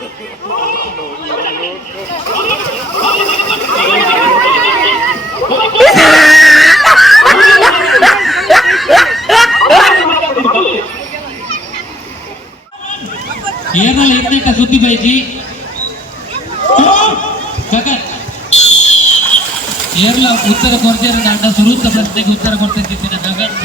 केवळ एक नाही का सुद्धी पाहिजे केरला उत्तर कोर्चेर दांडा सुरू प्रश्न उत्तर ಕೊಡ್ತೀನಿ ಗಗನ್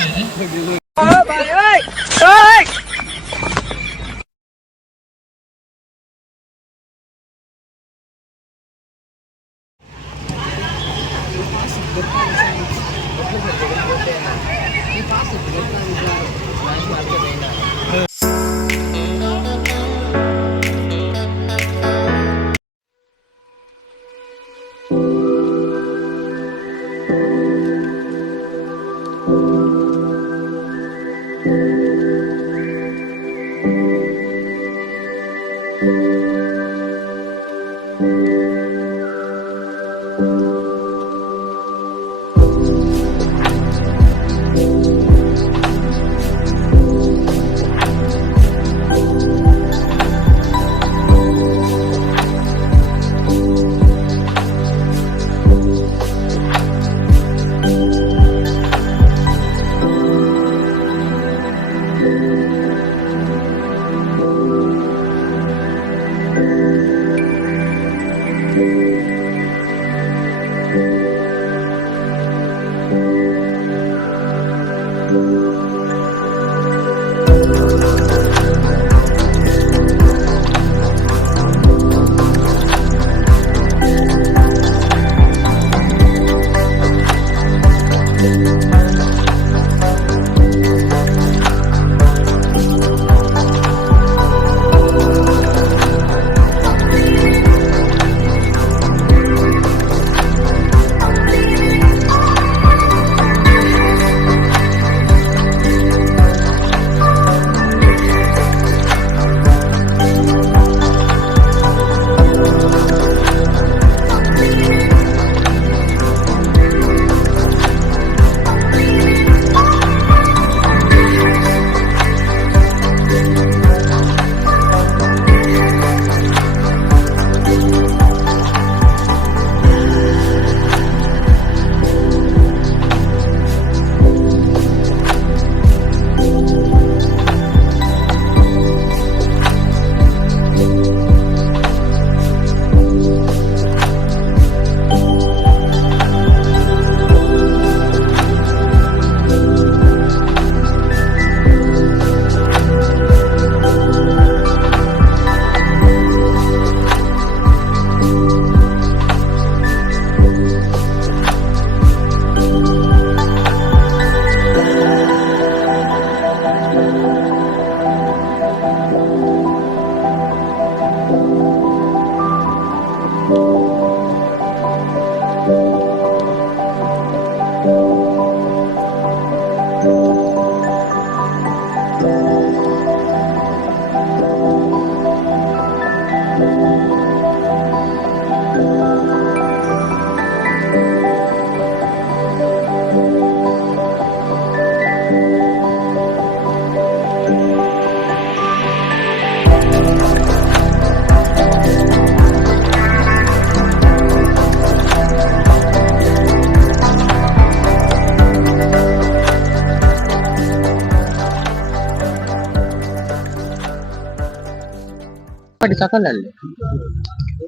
सकाळ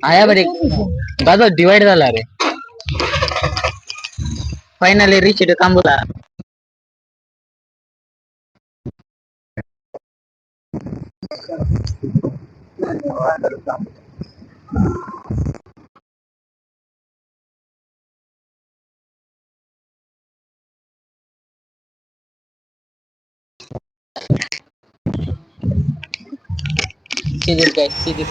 आया बरे दादा डिवाइड झाला रे फायनली रिच तांबूला सीधे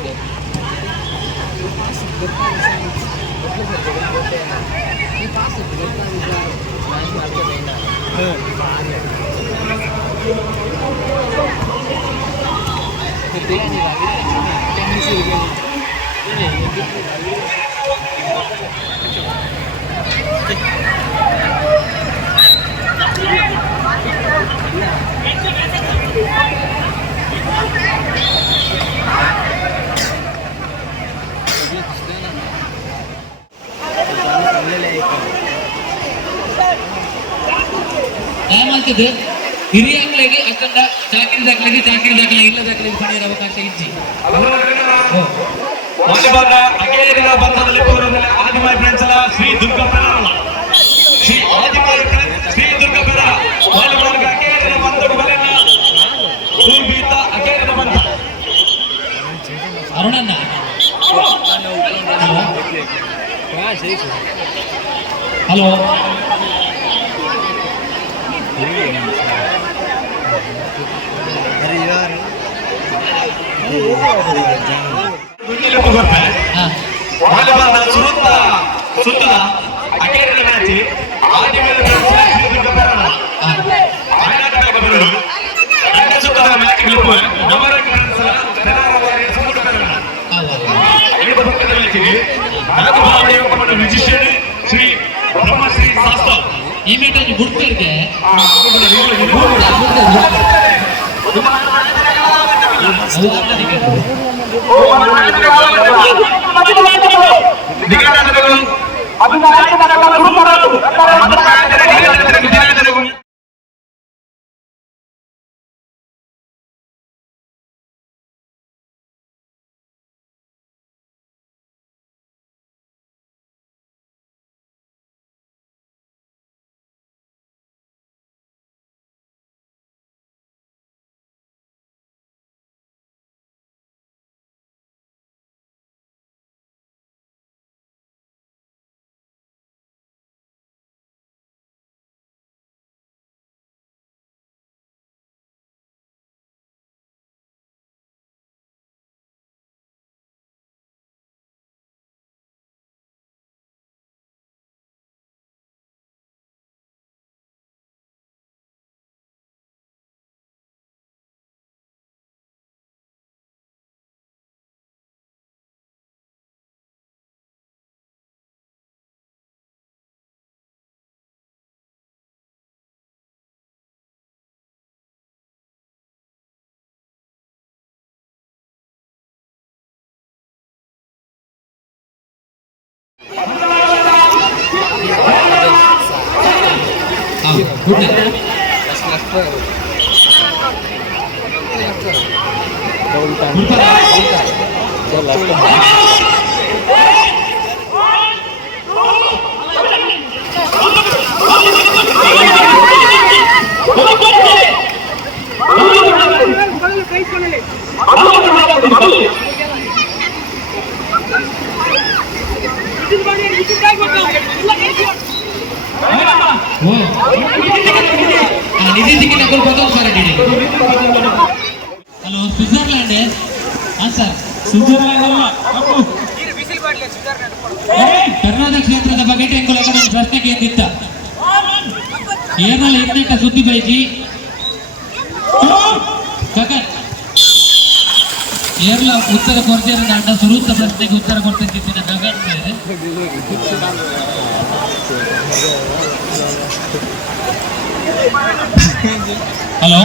ಅಂದದ್ದು ಹಿರಿಯಾಗ್ಲಿಗೆ ಅಕ್ಕಂದ ಚಾಕಿರಿ ದಾಖಲೆ ಇಲ್ಲ ದಾಖಲೆ ಪಡೆಯುವ ಅವಕಾಶ ಇಜ್ಜಿ ವಾಲಿಬಾಲ್ ಅಗೇರಿನ ಬಂಧದಲ್ಲಿ ಪೂರ್ವದಲ್ಲಿ ಆದಿಮಾಯಿ ಫ್ರೆಂಡ್ಸ್ ಅಲ್ಲ ಶ್ರೀ ದುರ್ಗ ಪೆರಳ ಶ್ರೀ ಆದಿಮಾಯಿ ಫ್ರೆಂಡ್ಸ್ ಶ್ರೀ ದುರ್ಗ ಪೆರಳ ವಾಲಿಬಾಲ್ ಅಗೇರಿನ ಬಂಧದ ಬಲೆನ ಭೂಮೀತ ಅಗೇರಿನ ಬಂಧ ಅರುಣಣ್ಣ ಹಲೋ ವಾಲಿಬಾಲ್ ಸುತ್ತದ ಅಗೇರಿನ ಮ್ಯಾಚ್ ಆದಿಮಾಯಿ ಫ್ರೆಂಡ್ಸ್ ಶ್ರೀ ದುರ್ಗ ಪೆರಳ ಸುತ್ತದ ಮ್ಯಾಚ್ ಗೆಲುವು ನವರ ಫ್ರೆಂಡ್ಸ್ ಸುಮುಟ ಪೆರಳ ಪಕ್ಕದ ಮ್ಯಾಚಿಗೆ ರಿಜಿಸ್ಟರ್ಡ್ ಶ್ರೀ ಬ್ರಹ್ಮಶ್ರೀ ಶಾಸ್ತ್ರ ಈ ಮೀಟರ್ ಗುಡ್ತಿರ್ಗೆ good hello Switzerland sir Karnataka ಕ್ಷೇತ್ರದ ಬಗ್ಗೆ ಟೆಂಗುಲ ಪ್ರಶ್ನೆ ಕೇಂದ್ರಿತ ಏನಲ್ಲಿ ಇಂದಿಟ್ಟ ಸುದ್ದಿ ಬೈಜಿ ಗಗನ್ ಏರ್ಲ ಉತ್ತರ ಕೊರತೆಯ ದಾಂಡ ಸುರೂತ ಪ್ರಶ್ನೆಗೆ ಉತ್ತರ ಕೊಡ್ತಿದ್ದ ಗಗನ್ ಹಲೋ